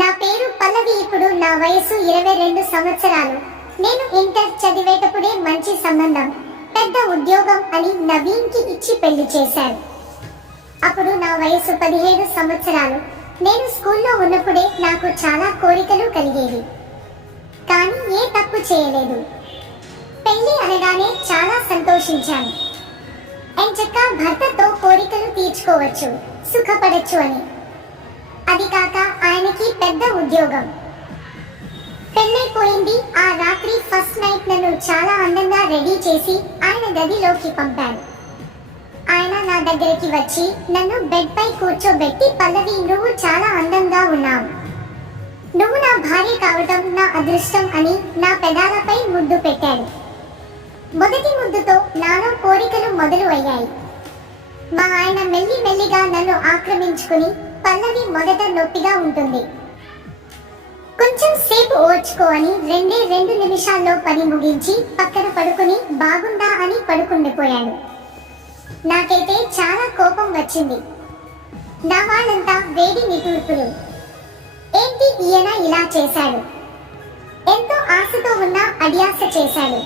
నా పేరు పల్లవి. ఇప్పుడు నా వయసు 22 సంవత్సరాలు. నేను ఇంటర్ చదివేటప్పుడే మంచి సంబంధం, పెద్ద ఉద్యోగం అని నవీన్కి ఇచ్చి పెళ్లి చేశారు. అప్పుడు నా వయసు 17 సంవత్సరాలు. నేను స్కూల్లో ఉన్నప్పుడే నాకు చాలా కోరికలు కలిగేవి, కానీ ఏ తప్పు చేయలేదు. పెళ్లి అనగానే చాలా సంతోషించాను. ఎంచక్కా భర్తతో కోరికలు తీర్చుకోవచ్చు, సుఖపడచ్చు అని. అది కాక ఆయనకి పెద్ద ఉద్యోగం. పెళ్ళైపోయింది. ఆ రాత్రి ఫస్ట్ నైట్ నన్ను చాలా అందంగా రెడీ చేసి ఆయన గదిలోకి పంపారు. ఆయన నా దగ్గరికి వచ్చి నన్ను బెడ్ పై కూర్చోబెట్టి, పల్లవి, నువ్వు చాలా అందంగా ఉన్నావు, నువ్వు నా భార్య కావటం నా అదృష్టం అని నా పెదాలపై ముద్దు పెట్టాడు. మొదటి ముద్దుతో నాలో కోరికలు మొదలు అయ్యాయి. మా ఆయన మెల్లి మెల్లిగా నన్ను ఆక్రమించుకుని, పల్లవి, మొదట నొప్పిగా ఉంటుంది, కొంచెం సేపు ఓర్చుకో అని 2 నిమిషాల్లో పని ముగించి పక్కన పడుకుని బాగుందా అని పడుకుండిపోయాడు. నాకైతే చాలా కోపం వచ్చింది. నా వాళ్ళంతా వేడి నిటూర్పులు. ఏంటి ఈయన ఇలా చేశాడు? ఎంతో ఆశతో ఉన్న అడియాస చేశాడు.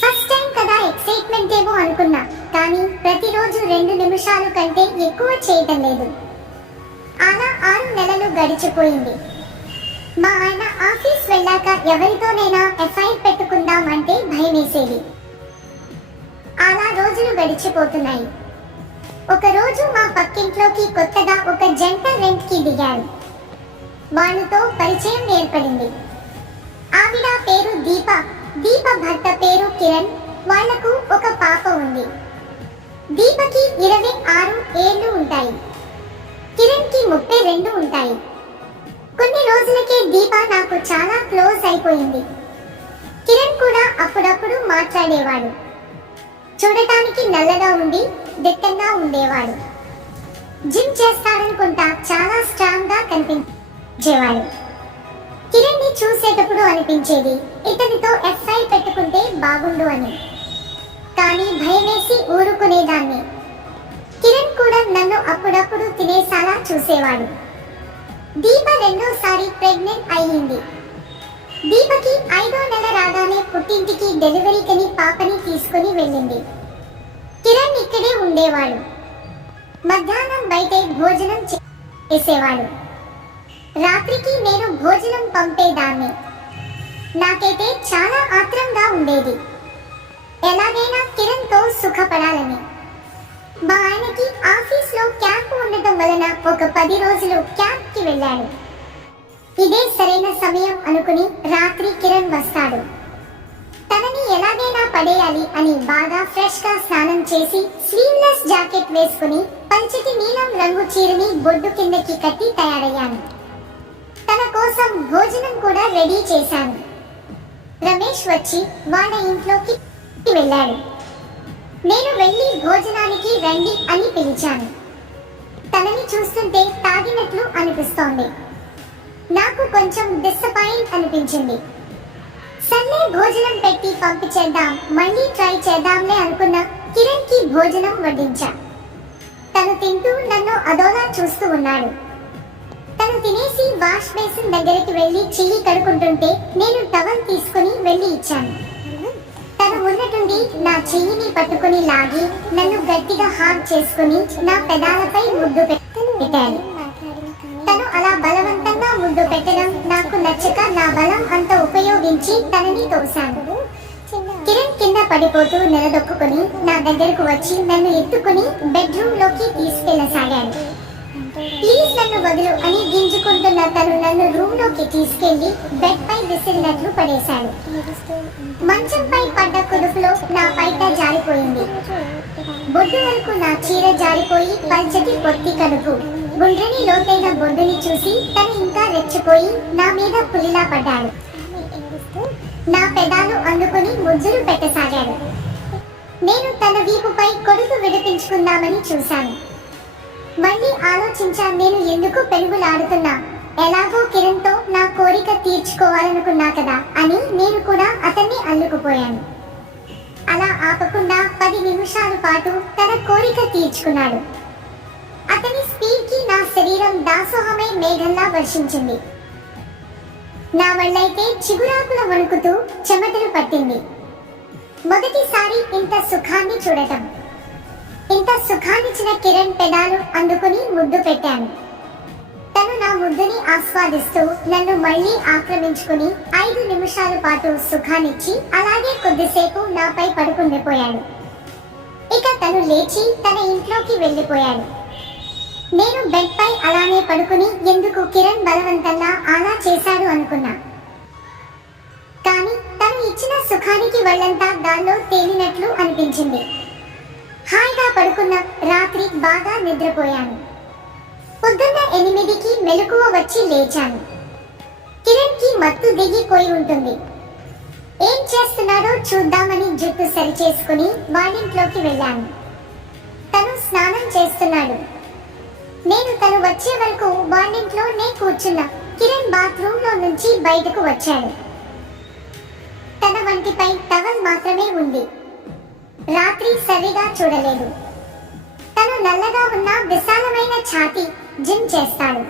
ఫస్ట్ టైం కదా, ఎక్సైట్మెంట్ ఏమో అనుకున్నా, కానీ ప్రతిరోజు 2 నిమిషాలు కంటే ఎక్కువ చేయటం లేదు. అలా 6 నెలలు గడిచిపోయింది. మా ఆయన ఆఫీస్ వెళ్ళాక ఎవరితోనైనా ఎఫ్ఐఆర్ పెట్టుకుందామంటే భయమేసేది. అలా రోజులు గడిచిపోతున్నాయి. ఒకరోజు మా పక్కింట్లోకి కొత్తగా ఒక జంట రెంట్కి దిగారు. వాళ్ళతో పరిచయం ఏర్పడింది. ఆవిడ పేరు దీప, దీప భర్త పేరు కిరణ్. వాళ్లకు ఒక పాప ఉంది. దీపకి 26 ఏళ్ళు ఉంటాయి, కిరణ్కి 32 ఉంటాయి. కొన్ని రోజులకే దీప నాకు చాలా క్లోజ్ అయిపోయింది. కిరణ్ కూడా అప్పుడప్పుడు మాట్లాడేవాడు. చూడటానికి నల్లగా ఉండి దిట్టంగా ఉండేవాడు. జిమ్ చేస్తాడనుకుంటా, చాలా స్ట్రాంగ్ గా కనిపించేవాడు. కిరణ్ ని చూసేటప్పుడు అనిపించేది, ఇతనితో ఎఫ్ఐఆర్ పెట్టుకుంటే బాగుండు అని. కానీ భయమేసి ఊరుకునేదాన్ని. కిరణ్ కూడా నన్ను అప్పుడప్పుడు తినేసాలా చూసేవాడు. దీప రెండోసారి ప్రెగ్నెంట్ అయ్యింది. దీపకి 5వ నెల రాగానే పుట్టింటికి డెలివరీకని పాపని తీసుకుని వెళ్ళింది. కిరణ్ ఇక్కడే ఉండేవాడు. మధ్యాహ్నం బయటే భోజనం చేసేవాడు. రాత్రికి నేను భోజనం పంపేదాన్ని. నాకైతే చాలా ఆత్రంగా ఉండేది, ఎలాగైనా కిరణ్తో సుఖపడాలని. మా ఆయనకి ఆఫీస్లో క్యాంప్ ఉండటం వలన ఒక 10 రోజులు క్యాంప్కి వెళ్ళాడు. ఇదే సరైన సమయం అనుకుని రాత్రి కిరణ్ వస్తాడు. తనని ఎలాగైనా పడేయాలి అని బాగా ఫ్రెష్ గా స్నానం చేసి స్లీవ్లెస్ జాకెట్ వేసుకుని పంచటి నీలం రంగు చీరని బొడ్డు కిందకి కట్టి తయారయ్యాను. తన కోసం భోజనం కూడా రెడీ చేశాను. రమేష్ వచ్చి వాళ్ళ ఇంట్లోకి వెళ్ళాడు. నేను వెళ్ళి భోజనానికి రండి అని పిలిచాను. తనని చూస్తుంటే తాగినట్లు అనిపిస్తోంది. నాకు కొంచెం డిసప్పాయింట్ అనిపించింది. సర్లే, భోజనం పెట్టి పంపించేద్దాం, మళ్ళీ ట్రై చేద్దాంలే అనుకున్న కిరణ్ కి భోజనం వడ్డించా. తను తింటూ నన్ను అదోలా చూస్తూ ఉన్నాడు. తను తినేసి వాష్ బేసిన్ దగ్గరికి వెళ్ళి చెయ్యి కడుక్కుంటుంటే నేను టవల్ తీసుకుని వెళ్ళి ఇచ్చాను. తను ఉన్నట్టుండి నా చెయ్యిని పట్టుకుని లాగి నన్ను గట్టిగా హాగ్ చేసుకుని నా పెదాలపై ముద్దు పెట్టాడు. తను అలా బలవంతంగా ముద్దు పెట్టడం నాకు నచ్చక నా బలం అంత ఉపయోగించి తనని తోశాను. కిరణ్ కింద పడిపోతూ నిలదొక్కుని నా దగ్గరకు వచ్చి నన్ను ఎత్తుకుని బెడ్రూమ్ లోకి తీసుకెళ్లసాగాడు. ప్లీజ్ నన్ను వదులు అని గింజుకుంటున్న తను నన్ను రూమ్ లోకి తీసుకెళ్లి బెడ్ పై విసిరినట్లు పడేశాడు. మంచంపై పడ్డ కుదుపులో నా పైట జారిపోయింది. బొడ్డు వరకు నా చీర జారిపోయి పల్చటి పొత్తి కడుపు, గుండ్రని లోతైన బొడ్డుని చూసి తను ఇంకా రెచ్చిపోయి నా మీద పులిలా పడ్డాడు. నా పెదాలు అందుకుని ముద్దులు పెట్టసాగాడు. నేను తన వీపుపై కొడుకు విడిపించుకుందామని చూశాను. మళ్ళీ ఆలోచించా, నేను ఎందుకు పెరుగులాడుతున్నా, ఎలాగో కిరణ్తో నా కోరిక తీర్చుకోవాలనుకున్నా కదా అని నేను కూడా అతన్ని అల్లుకుపోయాను. అలా ఆపకుండా 10 నిమిషాల పాటు తన కోరిక తీర్చుకున్నాడు. అతని స్పీడ్ కి నా శరీరం దాసోహమై మేఘంలా వర్షించింది. నా వళ్ళైతే చిగురాకుల వణుకుతూ చెమటలు పట్టింది. మొదటిసారి ఇంత సుఖాన్ని చూడటం. ఇంత సుఖాన్నిచ్చిన కిరణ్ పెదాలు అందుకుని ముద్దు పెట్టాను. తను నా ముద్దుని ఆస్వాదిస్తూ నన్ను మళ్ళీ ఆక్రమించుకుని 5 నిమిషాల పాటు సుఖాన్నిచ్చి అలాగే కొద్దిసేపు నాపై పడుకుండిపోయాడు. ఇక తను లేచి తన ఇంట్లోకి వెళ్ళిపోయాడు. నేను బెడ్ పై అలానే పడుకుని ఎందుకు కిరణ్ బలవంతంగా అలా చేశాడు అనుకున్నా. కానీ తను ఇచ్చిన సుఖానికి వాళ్ళంతా గాల్లో తేలినట్లు అనిపించింది. హాయిగా పడుకున్న రాత్రి బాగా నిద్రపోయాను. పొద్దున్న 8కి మెలకువ వచ్చి లేచాను. కిరణ్ కి మత్తు దిగిపోయి ఉంటుంది. ఏం చేస్తున్నాడో చూద్దామని జుట్టు సరిచేసుకుని వాళ్ళింట్లోకి వెళ్ళాను. తను స్నానం చేస్తున్నాడు. నేను తను వచ్చే వరకు వాళ్ళింట్లోనే కూర్చున్నా. కిరణ్ బాత్రూమ్ లో నుంచి బయటకు వచ్చాడు. తన వంటిపై టవల్ మాత్రమే ఉంది. రాత్రి సరిగా చూడలేదు. తను నల్లగా ఉన్న విశాలమైన ఛాతీ, జిమ్ చేస్తాడు.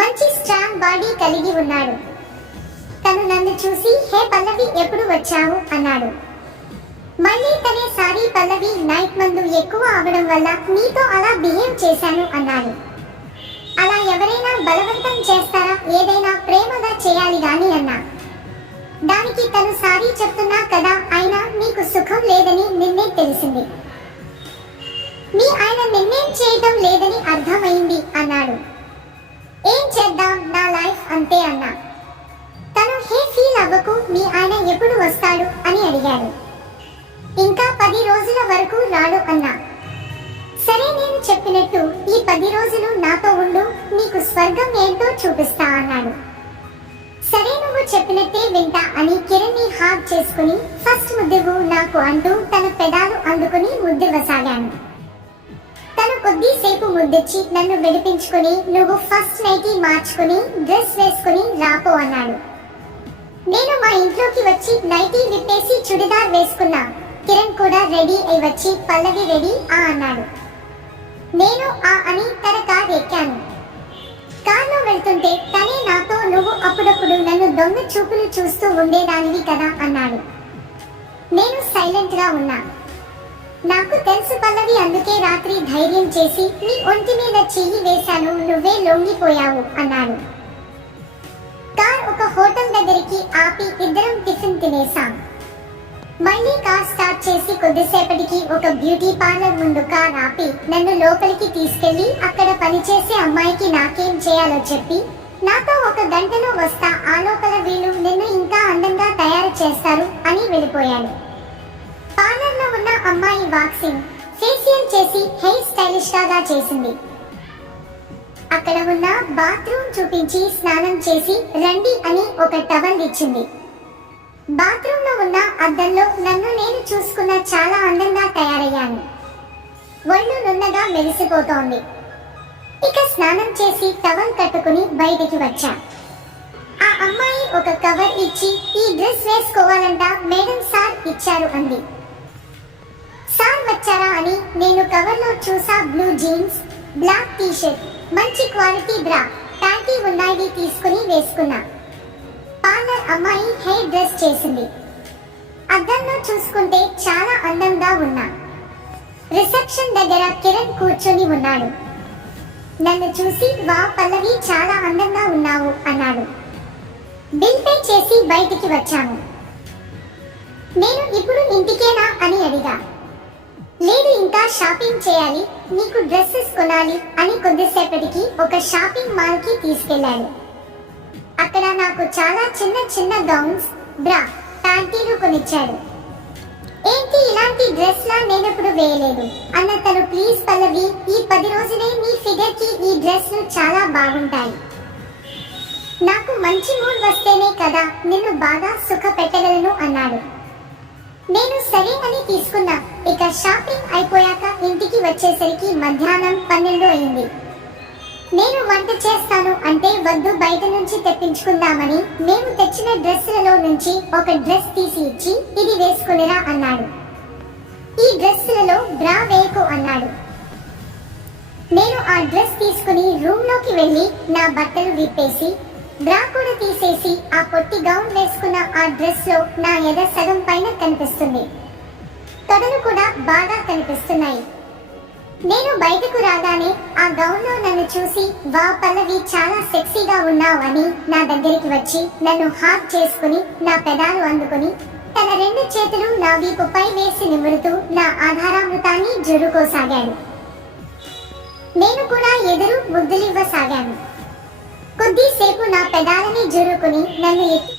మంచి స్ట్రాంగ్ బాడీ కలిగి ఉన్నాడు. తను నన్ను చూసి హే పల్లవి ఎప్పుడు వచ్చావు అన్నాడు. మళ్ళీ తనే సారీ పల్లవి, నైట్ మందు ఎక్కువ అవడం వల్ల నీతో అలా బిహేవ్ చేశాను అన్నాడు. అలా ఎవరైనా బలవంతం చేస్తారా? ఏదైనా ప్రేమగా చేయాలి గాని అన్నా. దానికి తను సారీ చెప్తున్నా కదా, అయినా నీకు సుఖం లేదని నిన్నే తెలిసింది. మీ ఆయన నిన్నేం చేయటం లేదని అర్థమైంది అన్నాడు. ఏం చేద్దాం, నా లైఫ్ అంతే అన్నా. తను హే ఫీల్ అవ్వకు, మీ ఆయన ఎప్పుడు వస్తాడు అని అడిగాడు. ఇంకా 10 రోజుల వరకు రాడు అన్నా. సరే నేను చెప్పినట్టు ఈ 10 రోజులు నాతో ఉండు, నీకు స్వర్గం ఏంటో చూపిస్తా అన్నాడు. సరే నువ్వు చెప్పినట్టే వింటా అని కిరణ్ ని హాగ్ చేసుకుని ఫస్ట్ ముద్దువు నాకు అంటూ తన పెదాలు అందుకుని ముద్దివ్వసాగాను. తను కొద్దిసేపు ముద్దిచ్చి నన్ను విడిపించుకుని నువ్వు ఫస్ట్ నైటీ మార్చుకుని డ్రెస్ వేసుకుని రాపో అన్నాడు. నేను మా ఇంట్లోకి వచ్చి నైటీ విప్పేసి చుడిదార్ వేసుకున్నా. కిరణ్ కూడా రెడీ అయి వచ్చి పల్లవి రెడీ ఆ అన్నాడు. నేను ఆ అని తన కార్ ఎక్కాను. కార్లో వెళ్తుంటే తనే నాతో నువ్వు అప్పుడప్పుడు నన్ను దొంగ చూపులు చూస్తూ ఉండేదానివి కదా అన్నాడు. నేను సైలెంట్ గా ఉన్నా. నాకు తెలుసు పల్లవి, అందుకే రాత్రి ధైర్యం చేసి నీ ఒంటి మీద చెయ్యి వేశాను, నువ్వే లొంగిపోయావు అన్నాడు. కార్ ఒక హోటల్ దగ్గరికి ఆపి ఇద్దరం టిఫిన్ తినేసాం. మళ్ళీ కార్ స్టార్ట్ చేసి కొద్దిసేపటికి ఒక బ్యూటీ పార్లర్ ముందు కార్ ఆపి నన్ను లోపలికి తీసుకెళ్లి అక్కడ పనిచేసే అమ్మాయికి నాకేం చేయాలో చెప్పి నాతో 1 గంటలో వస్తా, ఆ లోపల వీళ్ళు నిన్ను ఇంకా అందంగా తయారు చేస్తారు అని వెళ్ళిపోయాడు. పార్లర్ లో ఉన్న అమ్మాయి వాక్సింగ్, ఫేషియల్ చేసి హెయిర్ స్టైలిష్ గా చేసింది. అక్కడ ఉన్న బాత్రూమ్ చూపించి స్నానం చేసి రండి అని ఒక టవల్ ఇచ్చింది. బాత్రూమ్ లో ఉన్న అద్దంలో నన్ను నేను చూసుకున్న చాలా అందంగా తయారయ్యాను. ఒళ్ళు నున్నగా మెరిసిపోతోంది. ఇక స్నానం చేసి టవల్ కట్టుకుని బయటికి వచ్చా. ఆ అమ్మాయి ఒక కవర్ ఇచ్చి ఈ డ్రెస్ వేసుకోవాలంట మేడం, సార్ ఇచ్చారు అంది. సార్ వచ్చారా అని నేను కవర్ లో చూసా. Blue jeans, black T shirt, మంచి క్వాలిటీ బ్రా, ప్యాంటీ ఉన్నాయి, తీసుకుని వేసుకున్నా. పార్లర్ అమ్మాయి హెయిర్ డ్రెస్ చేసింది. అద్దంలో చూసుకుంటే చాలా అందంగా ఉన్నా. రిసెప్షన్ దగ్గర కిరణ్ కూర్చొని ఉన్నాడు. నన్ను చూసి వా పల్లవి, చాలా అందంగా ఉన్నావు అన్నాడు. బిల్ పే చేసి బయటికి వచ్చాము. నేను ఇప్పుడు ఇంటికేనా అని అడిగా. లేదు, ఇంకా షాపింగ్ చేయాలి, నీకు డ్రెస్సెస్ కొనాలి అని కొద్దిసేపటికి ఒక షాపింగ్ మాల్ కి తీసుకెళ్లాడు. అక్కడ నాకు చాలా చిన్న చిన్న గౌన్స్, బ్రా, ప్యాంటీలు కొనిచ్చాడు. ఏంటి ఇలాంటి డ్రెస్ లా నేనెప్పుడు వేయలేదు అన్న తను. ప్లీజ్ పల్లవి, ఈ 10 రోజులే నీ ఫిగర్ కి ఈ డ్రెస్లు చాలా బాగుంటాయి. నాకు మంచి మూడ్ వస్తేనే కదా నిన్ను బాగా సుఖ పెట్టగలను అన్నాడు. నేను సరే అని తీసుకున్నా. ఇక షాపింగ్ అయిపోయాక ఇంటికి వచ్చేసరికి మధ్యాహ్నం 12 అయింది. నేను వంట చేస్తాను అంటే వద్దు, బయట నుంచి తెప్పించుకుందామని మేము తెచ్చిన డ్రెస్సులలో నుంచి ఒక డ్రెస్ తీసి ఇచ్చి ఇది వేసుకునిరా అన్నాడు. ఈ డ్రెస్సులలో బ్రా వేయకు అన్నాడు. నేను ఆ డ్రెస్ తీసుకుని రూమ్ లోకి వెళ్ళి నా బట్టలు విప్పేసి బ్రా కూడా తీసేసి ఆ పొట్టి గౌన్ వేసుకున్న ఆ డ్రెస్ లో నా ఎద సగం పైన కనిపిస్తుంది. తొడలు కూడా బాగా కనిపిస్తున్నాయి. నేను బయటకు రాగానే ఆ గౌన్ లో నన్ను చూసి వావ్ పల్లవి చాలా సెక్సీగా ఉన్నావు అని నా దగ్గరికి వచ్చి నన్ను హాక్ చేసుకుని నా పెదాలు అందుకుని తన 2 చేతులు నా వీపుపై వేసి నిమురుతూ నా ఆధారామృతాన్ని జురుకోసాగాడు. నేను కూడా ఎదురు ముద్దులివ్వసాగాను. కొద్దిసేపు నా పెదాలని జురుకుని నన్ను ఎత్తి